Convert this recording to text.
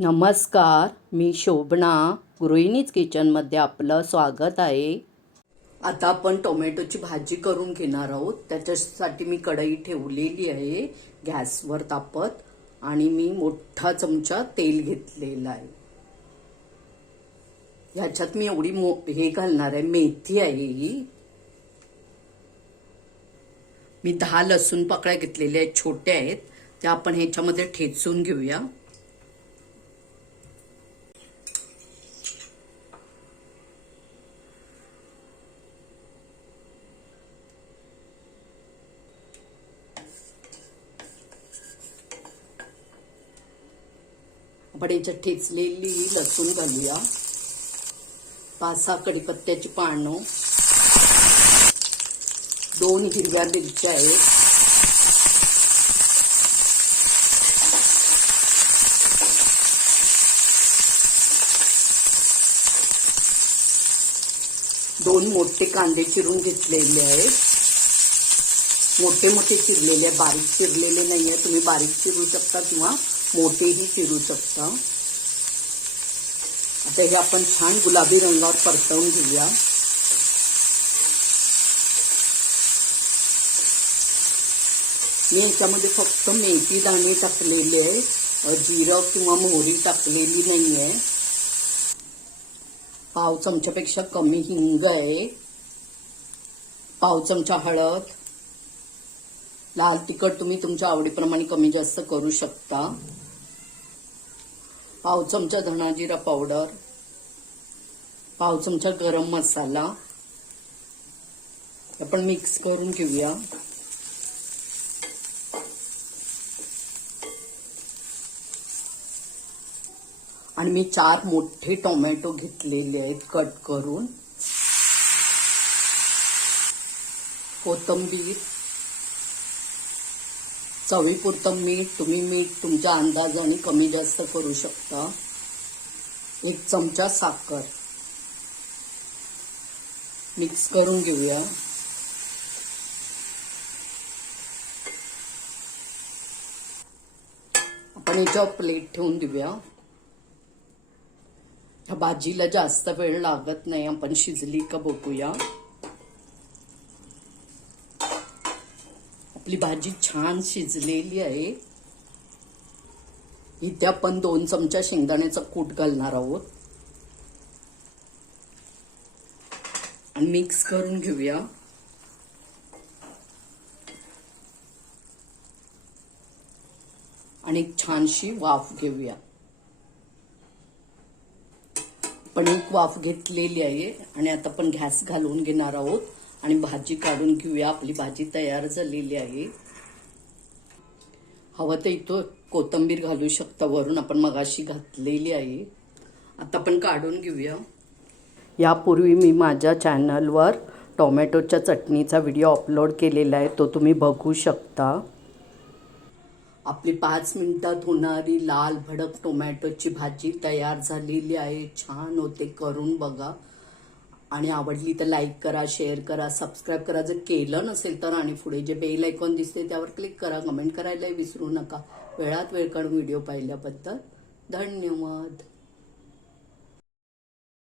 नमस्कार मी शोभना. गृहिणीच किचनमध्ये आपलं स्वागत आहे. आता आपण टोमॅटोची भाजी करून घेणार आहोत. त्याच्यासाठी मी कढई ठेवलेली आहे गॅसवर तापत. आणि मी मोठा चमचा तेल घेतलेला आहे. ह्याच्यात मी एवढी मो हे घालणार आहे मेथी आहे ही. मी दहा लसूण पाकळ्या घेतलेल्या आहेत छोट्या आहेत. त्या आपण ह्याच्यामध्ये ठेचून घेऊया. याच्यात ठेचलेली लसूण घालूया पाच सहा कडीपत्त्याची पानं दोन हिरव्या मिरच्या आहेत दोन मोठे कांदे चिरून घेतलेले आहेत मोठे बारीक चिरलेले नाही आहे तुम्ही बारीक चिरू शकता किंवा मोठेही चिरू शकता। आता हे आपण छान गुलाबी रंगावर परतवून घेऊया. मी याच्यामध्ये फक्त मेथी दाणे टाकलेले आहे. जिरं किंवा मोहरी टाकलेली नाही आहे पाव चमच्यापेक्षा कमी हिंग आहे. पाव चमचा हळद. लाल तिखट तुम्ही तुमच्या आवडीप्रमाणे कमी जास्त करू शकता. पाव चमचा धणाजिरा पावडर पाव चमचा गरम मसाला. आपण मिक्स करून घेऊया. आणि मी चार मोठे टोमॅटो घेतलेले आहेत कट करून. कोथंबीर चवीपुरतं मीठ तुम्ही मीठ तुमच्या अंदाजाने कमी जास्त करू शकता. एक चमचा साखर. मिक्स करून घेऊया. आपण याच्यावर प्लेट ठेवून देऊया. ह्या भाजीला जास्त वेळ लागत नाही आपण शिजली का बघूया. आपली भाजी छान शिजलेली आहे. इथे आपण दोन चमचा शेंगदाण्याचा कूट घालणार आहोत. आणि मिक्स करून घेऊया. आणि एक छानशी वाफ घेऊया. पण एक वाफ घेतलेली आहे आणि आता आपण गॅस घालून घेणार आहोत. आणि भाजी काढून घेऊया. आपली भाजी तयार झालेली आहे. हवं तर इथं कोथंबीर घालू शकता. वरून आपण मगाशी घातलेली आहे. आता आपण काढून घेऊया. यापूर्वी मी माझ्या चॅनलवर टोमॅटोच्या चटणीचा व्हिडिओ अपलोड केलेला आहे. तो तुम्ही बघू शकता. आपली पाच मिनिटात होणारी लाल भडक टोमॅटोची भाजी तयार झालेली आहे. छान होते. करून बघा. आणि आवडली तर लाईक करा शेअर करा सबस्क्राईब करा. जर केलं नसेल तर आणि पुढे जे बेल आयकॉन दिसते त्यावर क्लिक करा. कमेंट करायलाही विसरू नका. वेळात वेळ काढून व्हिडिओ पाहिल्याबद्दल धन्यवाद.